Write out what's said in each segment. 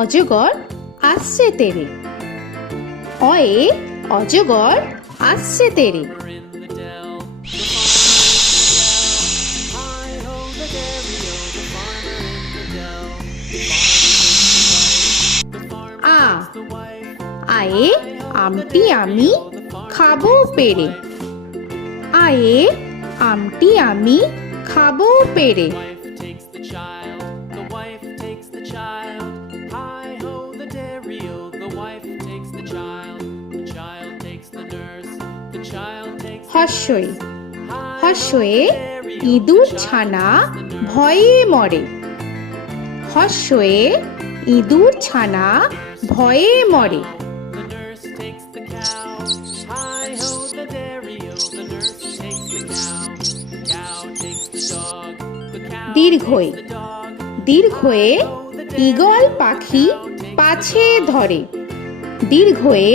অজগর আসছে তেরে। অয়ে অজগর আসছে তেরে। আ আয়ে আমটি আমি খাবো পেরে। আয়ে আমটি আমি খাবো পেরে। হর্ষই হর্ষয়ে ইঁদুর ছানা ভয়ে মরে। হর্ষয়ে ইঁদুর ছানা ভয়ে মরে। দীর্ঘই দীর্ঘয়ে ঈগল পাখি পাছে ধরে। দীর্ঘয়ে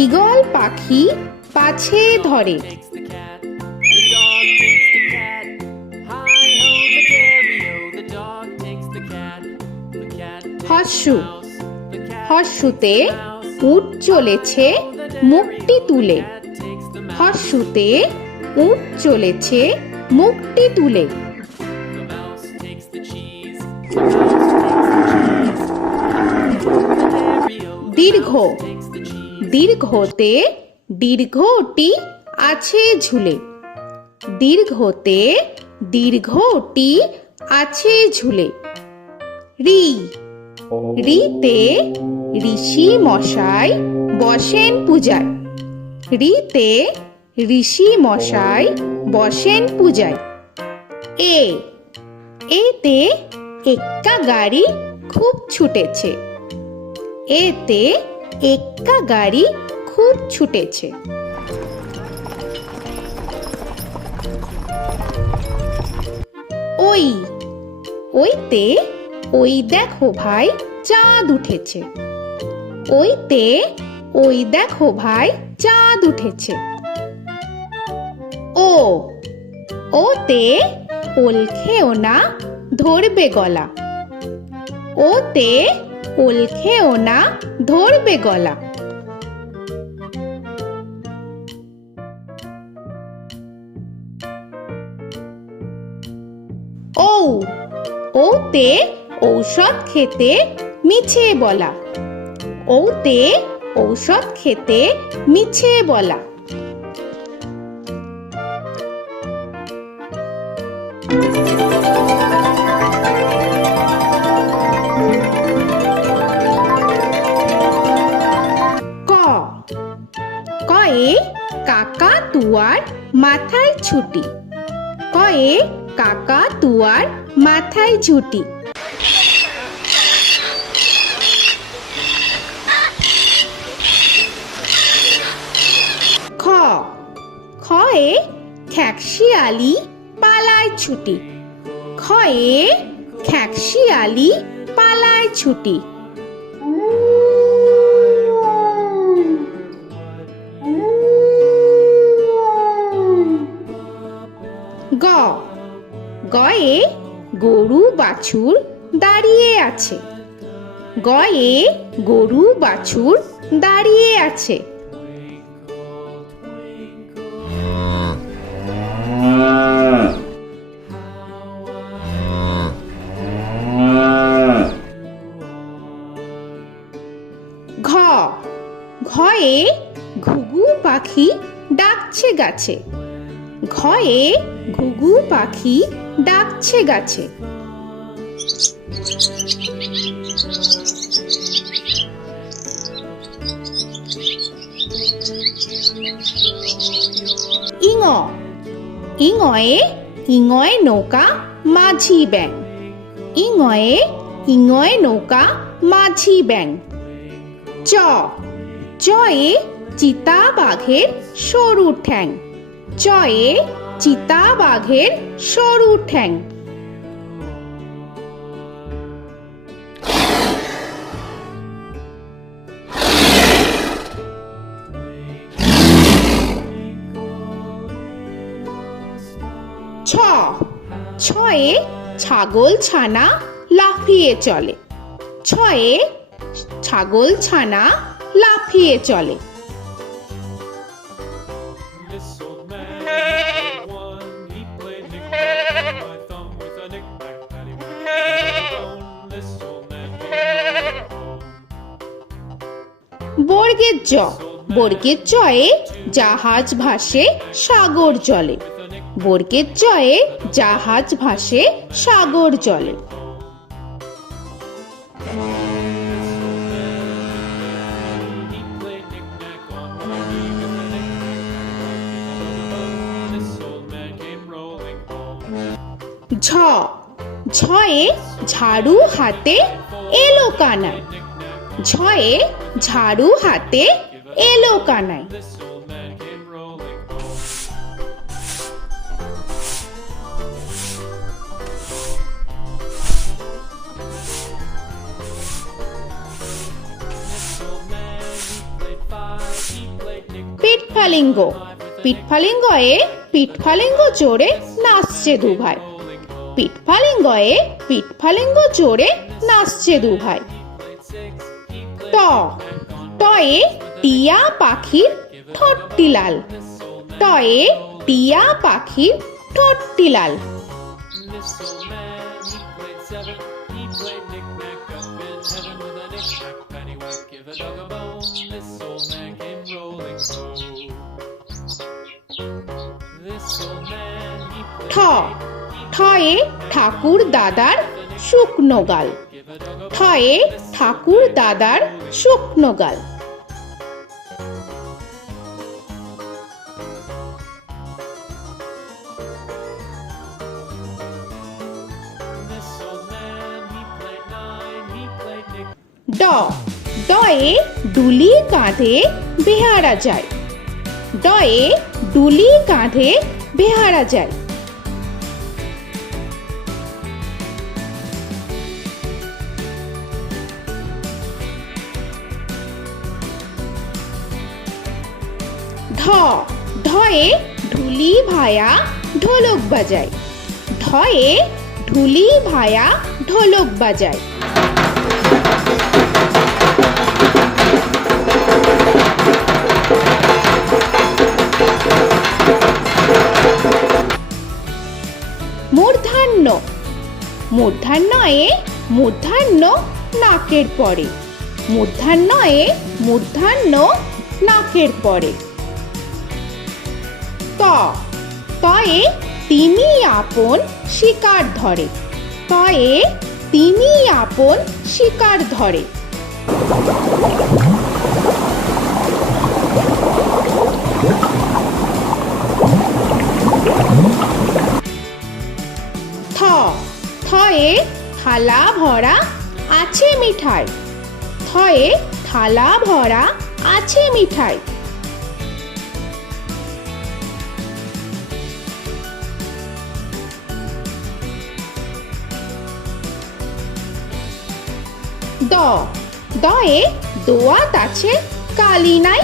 ঈগল পাখি পাছে ধরে। হর্ষু হর্ষুতে উট চলেছে মুখটি তুলে। হর্ষুতে উট চলেছে মুখটি তুলে। দীর্ঘ দীর্ঘতে দীর্ঘটি আছে ঝুলে। দীর্ঘতে দীর্ঘটি আছে ঝুলে। রি রিতে ঋষি মশাই বসেন পূজায়। রিতে ঋষি মশাই বসেন পূজায়। এ এতে এক্কা গাড়ি খুব ছুটেছে। এতে এক্কা গাড়ি খুব ছুটেছে। ওই ওইতে ওই দেখো ভাই চাঁদ উঠেছে। ওইতে ওই দেখো ভাই চাঁদ উঠেছে। ও ওতে ওল খেও না ধরবে গলা। ওতে ওল খেও না ধরবে গলা। ঔ ওতে ঔষধ খেতে মিছে বলা। ওতে ঔষধ খেতে মিছে বলা। ক কয়ে কাকা তুয়ার মাথায় ছুটি। কয়ে কাকা তুয়ার মাথায় ঝুটি। খ খয়ে খ্যাকশিয়ালি পালায় ছুটি। খয়ে খ্যাকশিয়ালি পালায় ছুটি। গ গয়ে গরু বাছুর দাঁড়িয়ে আছে। গয়ে গরু বাছুর দাঁড়িয়ে আছে। ঘ ঘয়ে ঘুঘু পাখি ডাকছে গাছে। ঘয়ে ঘুঘু পাখি ডাকছে গাছে। ইঙ ইঙয়ে ইঙয়ে নৌকা মাঝি ব্যাং। ইঙয়ে ইঙয়ে নৌকা মাঝি ব্যাং। চ চয়ে চিতা বাঘের সরু ঠ্যাং। চয়ে চিতা বাঘের সরু ঠ্যাং। ছ ছয়ে ছাগল ছানা লাফিয়ে চলে। ছয়ে ছাগল ছানা লাফিয়ে চলে। This old man had one. He played knick-knack on my thumb with a knick-knack, paddywhack, bone. This old man came rolling home. বর্গের জ, বর্গের জয়ে জাহাজ ভাসে সাগর জলে। বর্গের জয়ে জাহাজ ভাসে সাগর জলে। He played knick-knack on my knee with a knick-knack, this old man came rolling home. ঝ, ঝয়ে ঝাড়ু হাতে এলো কানাই। ঝয়ে ঝাড়ু হাতে এলো Kanai. This old man came rolling home. This old man, he played five. He played knick-knack. পিঠফালিঙ্গ, পিঠফালিঙ্গয়ে পিঠফালিঙ্গ জোরে নাচছে দুভাই। পিঠফালিঙ্গয়ে পিঠফালিঙ্গ জোরে নাচছে দুভাই। ট, টয়ে টিয়া পাখির ঠোঁটটি লাল। টয়ে টিয়া পাখির ঠোঁটটি লাল। This old man, he played seven. He played knick-knack up in heaven with a knick-knack, paddywhack, give a dog a bone. This old man came rolling home. This old man, he ঠ, played ঠয়ে ঠাকুর দাদার শুকনো গাল। give a dog a ঠয়ে ঠাকুর দাদার শুকনো গাল। This old man, he played nine. He played knick. ড, ডয়ে ডুলি কাঁধে বেহারা যায়। ডয়ে ডুলি কাঁধে বেহারা যায়। ঢ, ঢয়ে ঢুলি ভায়া ঢোলক বাজায়। ঢয়ে ঢুলি ভায়া ঢোলক বাজায়। মূর্ধন্য, মূর্ধন্যয়ে মূর্ধন্য নাকের পরে। মূর্ধন্যয়ে মূর্ধন্য নাকের পরে। ত, তয়ে তিনি আপন শিকার ধরে। তয়ে তিনি আপন শিকার ধরে। থ, থয়ে থালা ভরা আছে মিঠাই। থয়ে থালা ভরা আছে মিঠাই। দ, দয়ে দোয়াত আছে কালি নাই।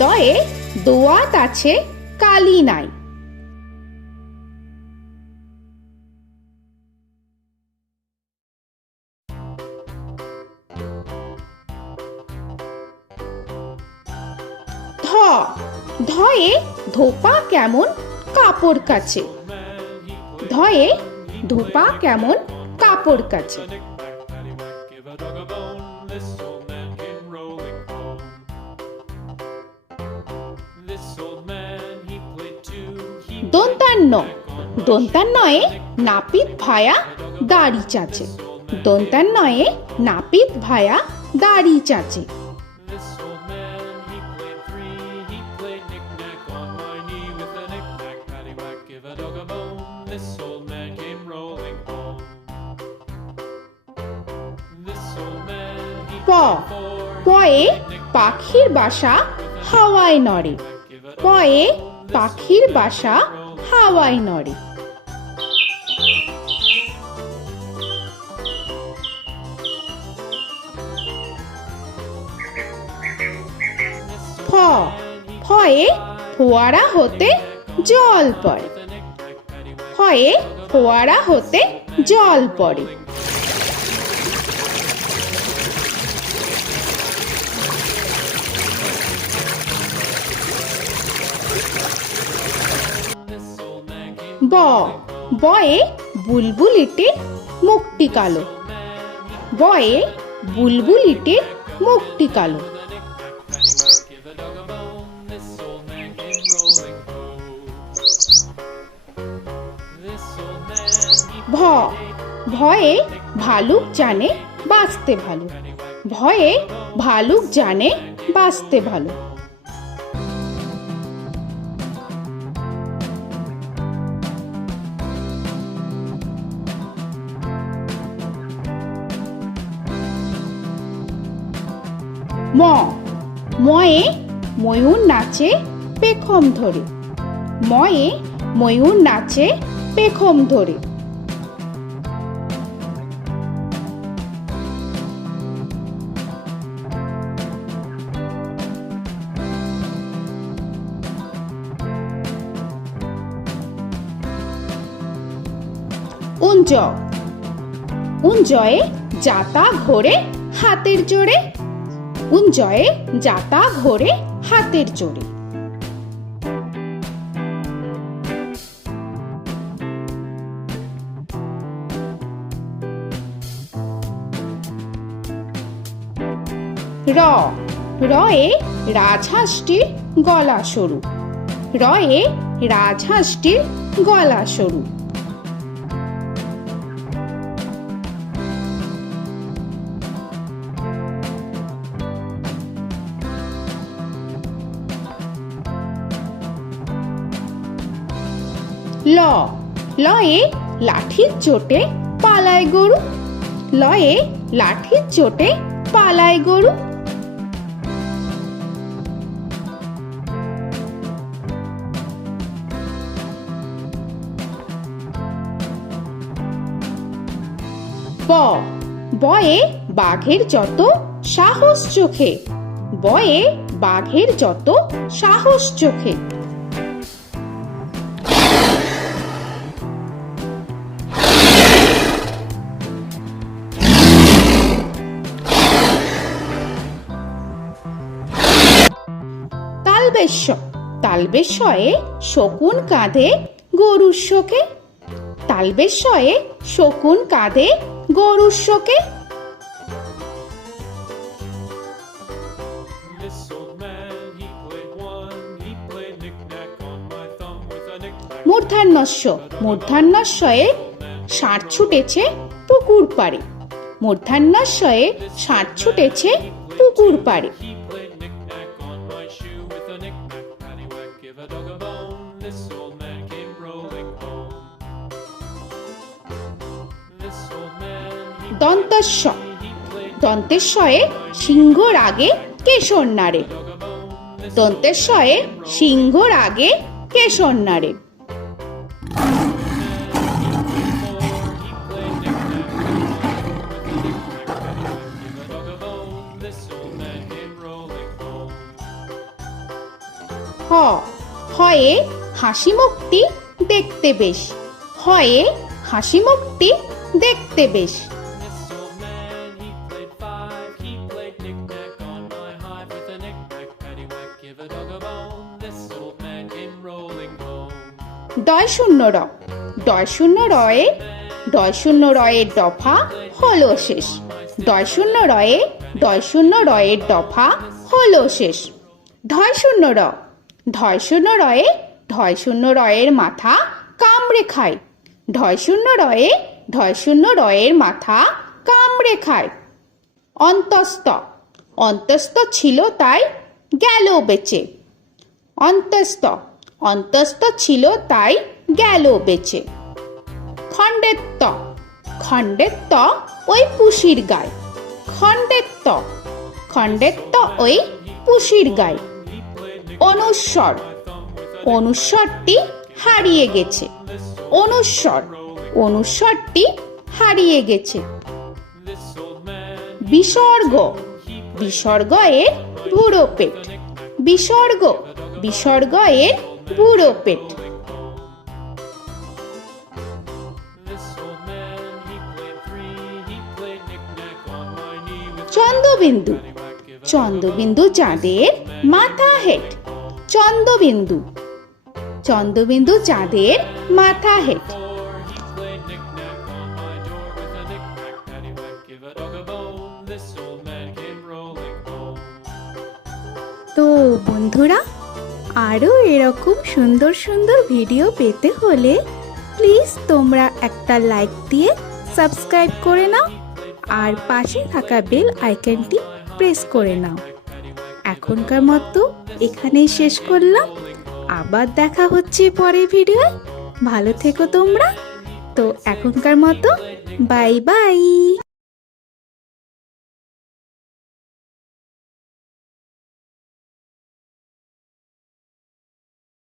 দয়ে দোয়াত আছে কালি নাই। ধ, ধয়ে ধোপা কেমন কাপড় কাচে। ধয়ে ধোপা কেমন কাপড় কাচে। Knick-knack, paddywhack, give a dog a bone. This old man came rolling home. This old man, he played two. He দন্তান্ন, দন্তান্নয়ে নাপিত ভায়া দাড়ি চাচে। দন্তান্নয়ে নাপিত ভায়া দাড়ি চাচে। This old man, he played three. He played knick-knack on my knee with a knick-knack, paddywhack, give a dog a bone. This old man came rolling home. This old man, he প, played four. পয়ে পাখির বাসা হাওয়ায় নড়ে। পয়ে পাখির বাসা হাওয়ায় নড়ে। ফ, ফয়ে ফোয়ারা হতে জল পড়ে। ফয়ে ফোয়ারা হতে জল পড়ে। ব বয়ে বুলবুলিটির মুখটি কালো। বয়ে বুলবুলিটির মুখটি কালো। Give a dog a bone, this old man came rolling home. This old man, he ভ ভয়ে ভালুক জানে বাঁচতে ভালো। ভয়ে ভালুক জানে বাঁচতে ভালো। ম ময়ে ময়ূর নাচে পেখম ধরে। ময়ে ময়ূর নাচে পেখম ধরে। উঞ্জ উঞ্জয়ে যাতা ঘোরে হাতের জোরে। উঞ্জয়ে যাতা ঘোরে হাতের জোরে। র রয়ে রাজহাঁসটির গলা সরু। রয়ে রাজহাঁসটির গলা সরু। ল লয়ে লাঠির চোটে পালায় গরু। লয়ে লাঠির চোটে পালায় গরু। ব বয়ে বাঘের যত সাহস চোখে। বয়ে বাঘের যত সাহস চোখে। তালবেশ্য তালবেশ্যয়ে শকুন কাঁধে গরুর শোকে। তালবেশ্যয়ে শকুন কাঁধে গরুর শোকে। This old man, he played one, he played knick-knack on my thumb with a knick-knack. মূর্ধন্যস্য মূর্ধন্যস্বয়ে ষাঁড় ছুটেছে পুকুর পাড়ে। মূর্ধন্যস্বয়ে ষাঁড় ছুটেছে পুকুর পাড়ে। He played knick-knack on my shoe with a knick-knack, paddywhack, give a dog a bone. This old man came rolling home. This old man, he দন্তস্ব played দন্তেশ্বয়ে সিংহর আগে কেশর নাড়ে। dog a bone. This দন্তেশ্বয়ে সিংহর আগে কেশর নাড়ে। he played knick-knack with a knick-knack, paddywhack, give a dog a bone. This old man came rolling home. হ হয়ে হাসি মুখটি দেখতে বেশ। হয়ে হাসি মুখটি দেখতে বেশ। This old man, he played five, he played knick-knack on my hive with a knick-knack, paddywhack, give a dog a bone. This old man came rolling home. ডয় শূন্য র ডয় শূন্য রয়ে ডয় শূন্য রয়ের দফা হলো শেষ। ডয় শূন্য রয়ে ডয় শূন্য রয়ের দফা হলো শেষ। ঢয় শূন্য র ঢয় শূন্য রয়ে ঢয় শূন্য রয়ের মাথা কামড়ে খায়। ঢয় শূন্য রয়ে ঢয় শূন্য রয়ের মাথা কামড়ে খায়। অন্তস্থ অন্তস্থ ছিল তাই গেল বেঁচে। অন্তস্থ অন্তস্থ ছিল তাই গেল বেঁচে। খণ্ডেত্ব খণ্ডেত্ব ওই পুষির গায়। খণ্ডেত্ব খণ্ডেত্ব ওই পুষির গায়। অনুস্বর অনুস্বরটি হারিয়ে গেছে। অনুস্বর অনুস্বরটি হারিয়ে গেছে। This old man, বিসর্গ বিসর্গ এর বুড়ো পেট। বিসর্গ বিসর্গ এর বুড়ো পেট। this old man, he played three, he played knick-knack on my knee with Chandrabindu paddywhack, give a Chandrabindu চাঁদের মাথা হেট। চন্দ্রবিন্দু চন্দ্রবিন্দু চাঁদের মাথা head. Before he played knick-knack on my door with a knick-knack, paddywhack, give a dog a bone. This old man came rolling home. তো বন্ধুরা, আরও এরকম সুন্দর সুন্দর ভিডিও পেতে হলে প্লিজ তোমরা একটা লাইক দিয়ে সাবস্ক্রাইব করে নাও আর পাশে থাকা বেল আইকনটি প্রেস করে নাও। এখনকার মতো এখানেই শেষ করলাম, আবার দেখা হচ্ছে পরের ভিডিও। ভালো থেকো তোমরা। তো এখনকার মতো বাই বাই।